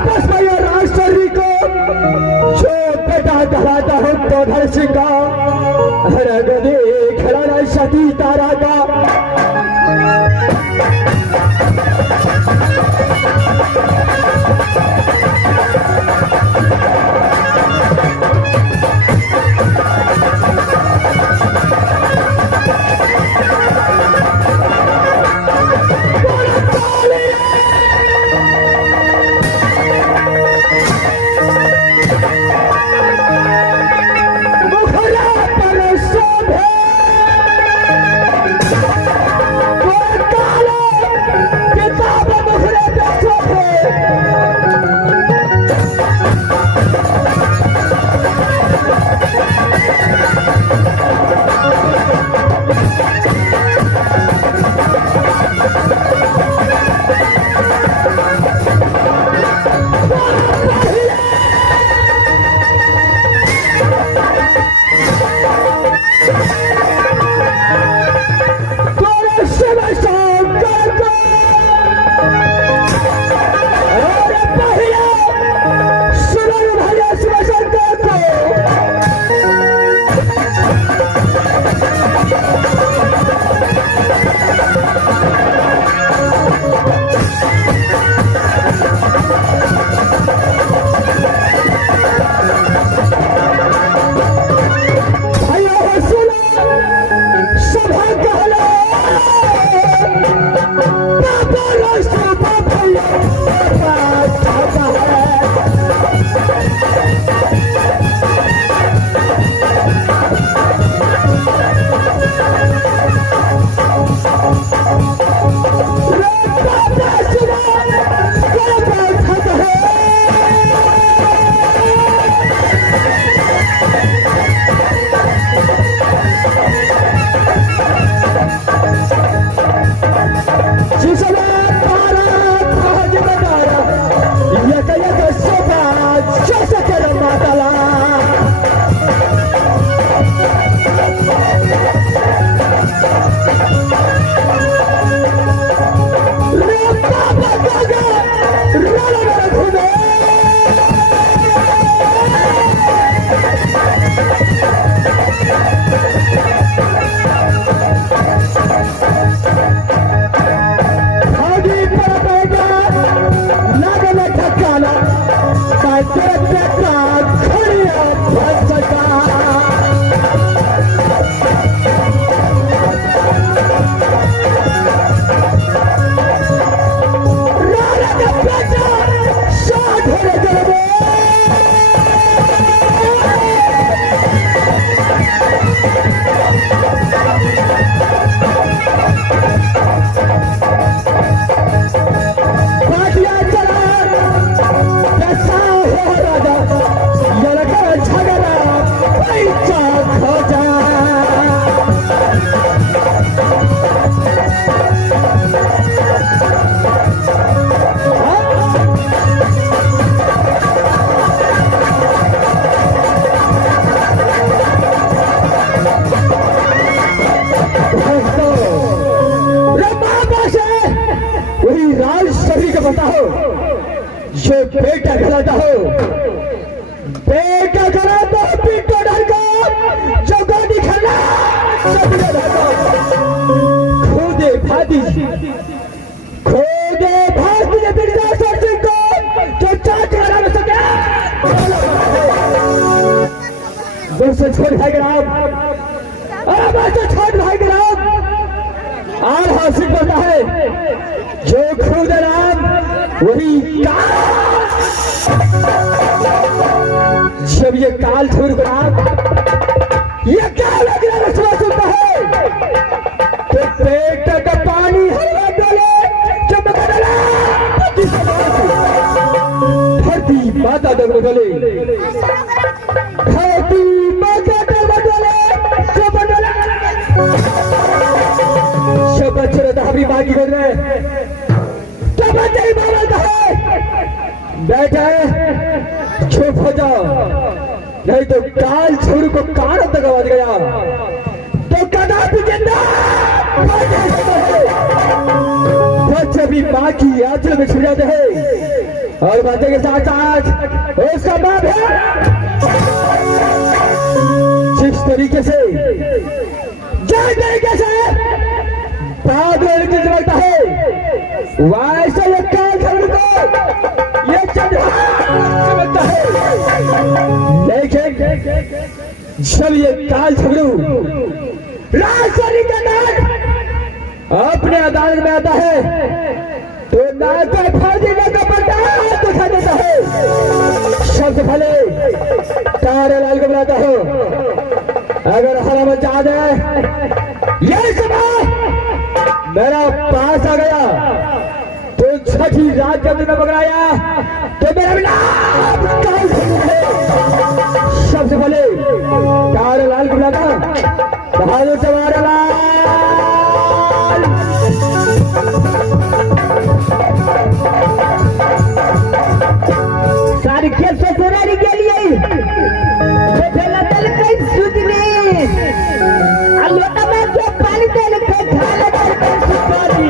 वापस मैं ये राजशरी को जो बेटा कहलाता हूँ तो धर सिंह का गदे खिलाना सती तारा का बताओ जो बेटा कहलाता हो पीटो डर को जो गाड़ी खड़ा खोदे भादी सिंह को जो चाट करा में सके दोस्तों छोड़ भाई ग्राम छोड़ भाई ग्राम और हासिल करता है जो खुद राम वही जब ये काल छोड़ राम ये काल सुनता है तो पेट का पानी हलवा डाले जब धरती माता दग डले धरती माता दग डले जब बच्चे धाबी बागी कर रहे बैठा है चुप हो जाओ नहीं तो काल छोरू को कान तक आवाज गया तो कदापि जिंदा बच्चे भी माँ की यात्रा में छुड़ जाते हैं और बातें के साथ साथ उसका बाप है। जिस तरीके से बादल की जरूरत है वैसे ये काल झगड़ू को ये समझता है। लेकिन जब ये काल झगड़ू राजधानी का नाग अपने अदालत में आता है तो नाग का फायदे का पड़ता है दिखा देता है। सबसे पहले तारेलाल को बुलाता हूं। अगर हराम चाहत है ये सभा मेरा पास आ गया तो छठी रात जब मैं पकड़ाया तो मेरा नाम काल झगड़ू है। सबसे पहले तारेलाल को बुलाता बहादुर तारेलाल। सारी खेल से सुनारी के लिए लोटा में जो पानी तेल पे ढाल कर सुपारी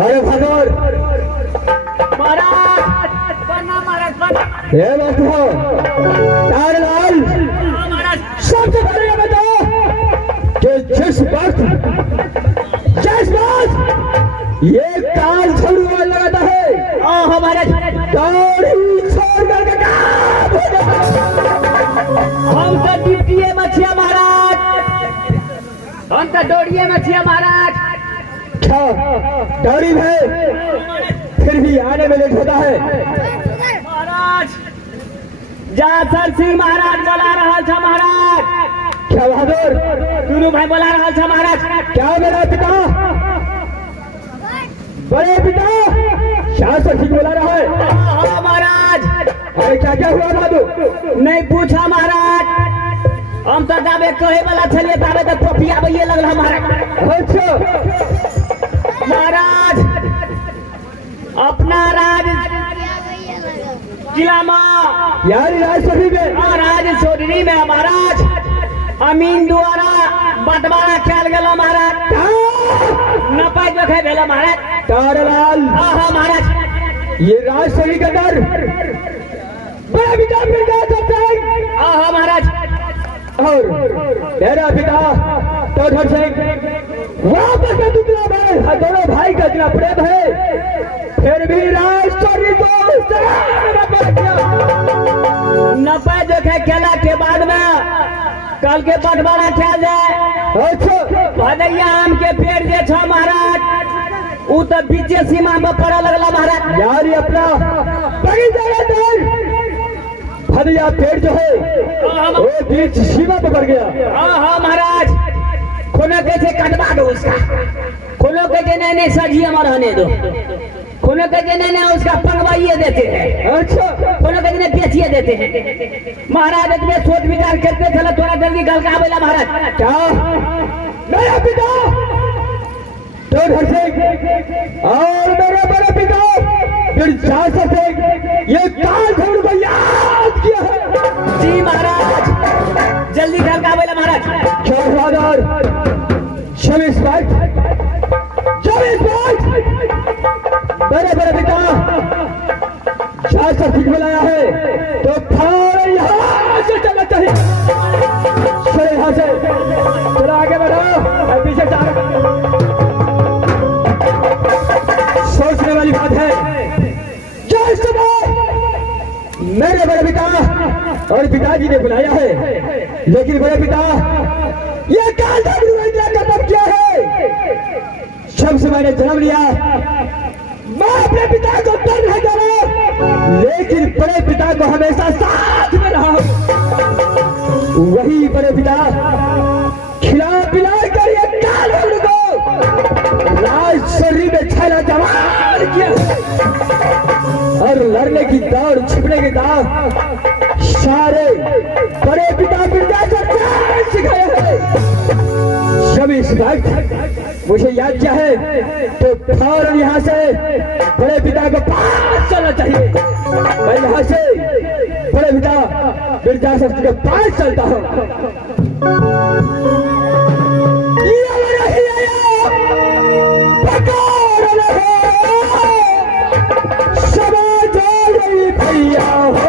अरे भगवान ये बात हो तारेलाल सबसे पहले ये बताओ कि जिस वक्त ये काल झगड़ू लगाता है हमारे दौड़ी छोड़ करके हम तो ड्यूटिए मछिया महाराज, हम तो दौड़िए मछिया महाराज। क्या दौड़ी है फिर भी आने में लेट होता है महाराज। जासर सिंह महाराज बोला रहा था महाराज। क्या बहादुर दुनू भाई बोला रहा था महाराज। क्या मेरा पिता बड़े पिता जासर सिंह बोला रहा है महाराज। अरे क्या क्या हुआ बहादुर? नहीं पूछा महाराज, हम तो जाबे कहे वाला चलिए ताबे तो पोपिया भैया लगल हमारा। अच्छा महाराज अपना राज जिला में यार राजसोरी में राजसोरी में महाराज अमीन द्वारा बंटवारा खेल गया महाराज। नपा जो खे भेला महाराज तारेलाल। हाँ महाराज ये राजसोरी का डर बड़ा पिता मिल गया जब तक। हाँ महाराज और मेरा पिता तोधर सिंह वापस में दुबला भाई दोनों भाई का इतना प्रेम है फिर भी राजसोरी को नपा जो खे खेला के बाद में कल के बंटवारा खेल जाए। अच्छा भदैया आम के पेड़ जे छ महाराज उ तो बीचे सीमा में पड़ा लगला महाराज। यार ये अपना बड़ी जगह देर भदैया पेड़ जो है वो बीच सीमा पे पड़ गया। हाँ महाराज खोलो कैसे कटवा दो उसका, खोलो कैसे नहीं सजी हमारा रहने दो। कोनो कहते नहीं उसका पंगवाइए देते हैं, अच्छा कोनो कहते बेचिए देते हैं। महाराज इतने सोच विचार करते चला थोड़ा जल्दी गल का बोला महाराज। क्या मेरा पिता तो घर से और मेरे बड़े पिता फिर से ये काल झगड़े को याद किया है। जी महाराज जल्दी गल का बोला महाराज। 24 बाइट मेरे बड़े पिता शासक ठीक बुलाया है तो फौरन यहाँ से चलना चाहिए। चलो यहाँ से चलो आगे बढ़ो और पीछे जा। सोचने वाली बात है जय सुबह मेरे बड़े पिता और पिताजी ने बुलाया है, लेकिन बड़े पिता ये काल का कब क्या है। जब से मैंने जन्म लिया मैं अपने पिता को तंग नहीं कर रहा, लेकिन बड़े पिता को हमेशा साथ में रहा। वही बड़े पिता खिला पिला कर ये काल को राज शरीर में छैला जवान किया और लड़ने की दौड़ छिपने की दौड़ सारे बड़े पिता सिखाए हैं। जब इस वक्त मुझे याद किया है तो फौरन यहाँ से बड़े पिता को पास चलना चाहिए। मैं यहाँ से बड़े पिता मिर्जा शक्ति के पास चलता हूँ। भैया हो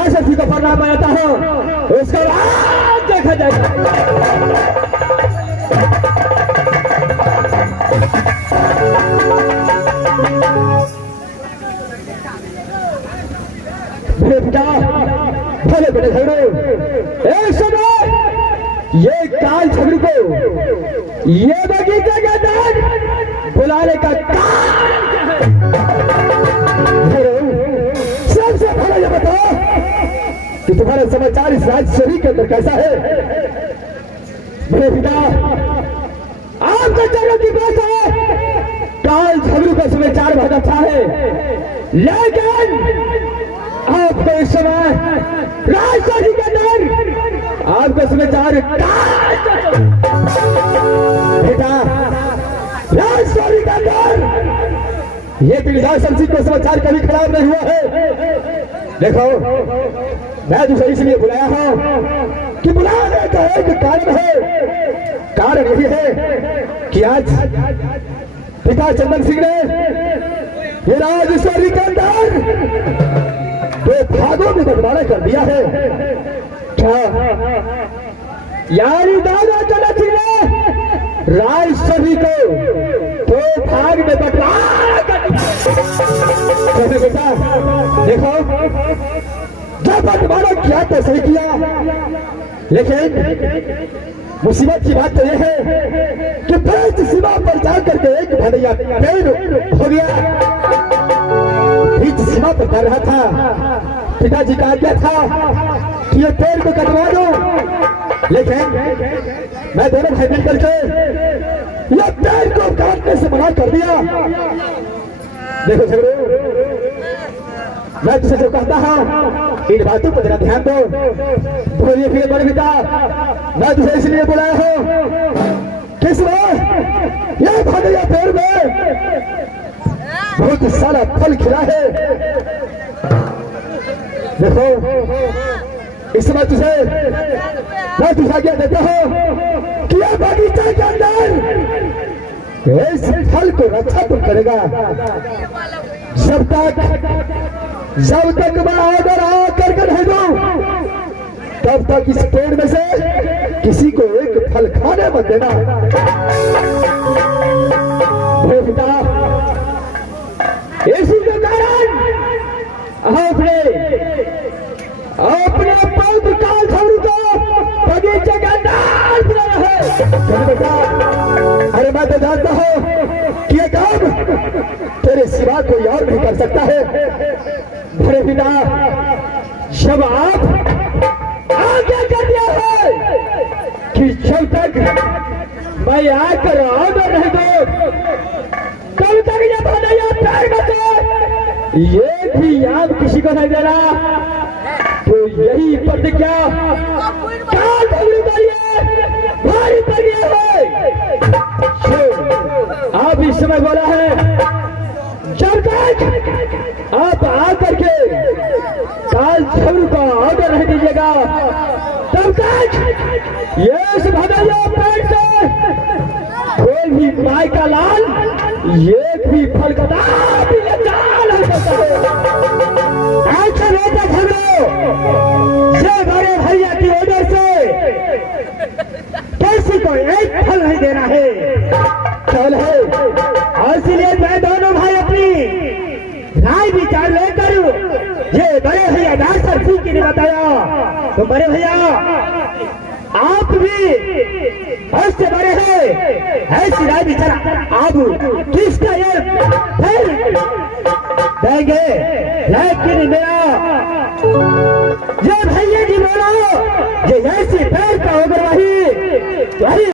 राष्ट्रपति को फरना बनाता हूँ, उसका बाद देखा जाएगा। भले बड़े झगड़ो एक समय ये काल झगड़ू को ये बगीचे के अंदर बुलाने का कारण क्या है? सबसे पहले ये बताओ कि तुम्हारा समाचार इस राजशरी के अंदर कैसा है? मेरे पिता आपका जगह की बात है, काल झगड़ू का समाचार बहुत अच्छा है, लेकिन आपको इस समय राजशाही के अंदर आपको समाचार बेटा राजशाही के अंदर ये गिरजा शमशी को समाचार कभी खराब नहीं हुआ है। देखो मैं तुझे इसलिए बुलाया हूं कि बुलाने का एक कारण है। कारण यही है कि आज पिता चंदन सिंह ने ये राजशाही के अंदर दो भागों में बंटवारा कर दिया है। क्या यानी दादा चंदन सिंह ने राजशाही को दो भाग में बंटवारा कर दिया। बेटा देखो जब बंटवारा किया तो सही किया, लेकिन मुसीबत की बात तो यह है कि बीच सीमा पर जाकर के एक भैया पेड़ हो गया। बीच सीमा पर कर रहा था, पिताजी का आज्ञा था कि ये पेड़ को कटवा दो, लेकिन मैं दोनों भाई मिलकर के ये पेड़ को काटने से मना कर दिया। देखो झगड़ू मैं तुझे जो कहता हूं इन बातों को जरा ध्यान दो। बोलिए फिर बड़े पिता मैं तुझे इसलिए बुलाया हूं किस ये भगैया पेड़ में बहुत सारा फल खिला है। देखो इस समय तुझे मैं तुझे आज्ञा देता हूं कि यह बगीचे के अंदर इस फल को रक्षा तुम करेगा जब तक मैं ऑर्डर आकर के नहीं दूं तब तक इस पेड़ में से किसी को एक फल खाने मत देना। पिता इसी के कारण अपने पौध काल झगड़ू को बगीचे के अंदर बुलाया है। बेटा अरे मैं तो जानता हूं कि ये काम तेरे सिवा कोई और नहीं कर सकता है। बड़े पिता जब आप आज्ञा कर दिया है कि जब तक मैं आकर ऑर्डर नहीं दो तब तक ये भगैया पेड़ में से ये भी आम किसी को नहीं देना, तो यही प्रतिज्ञा काल झगड़ू के लिए भारी पड़ गया है। आप इस समय बोला है जब तक आप आकर के काल झगड़ू का ऑर्डर नहीं दीजिएगा तब तक ये भगैया पेड़ से कोई भी माई का लाल ये भी फल का दाम नहीं सकता है। ऐसा बेटा झगड़ो ये बड़े भैया की ऑर्डर से किसी को एक फल नहीं देना है, चल है। और इसलिए मैं दोनों भाई अपनी राय विचार लेकर ये बड़े भैया डॉक्टर सिंह जी ने बताया, तो बड़े भैया आप भी ऐसे बड़े हैं, ऐसी राय विचार आप किसका ये फल देंगे, लेकिन मेरा ये भैया जी बोलो ये ऐसी पेड़ का होगा वही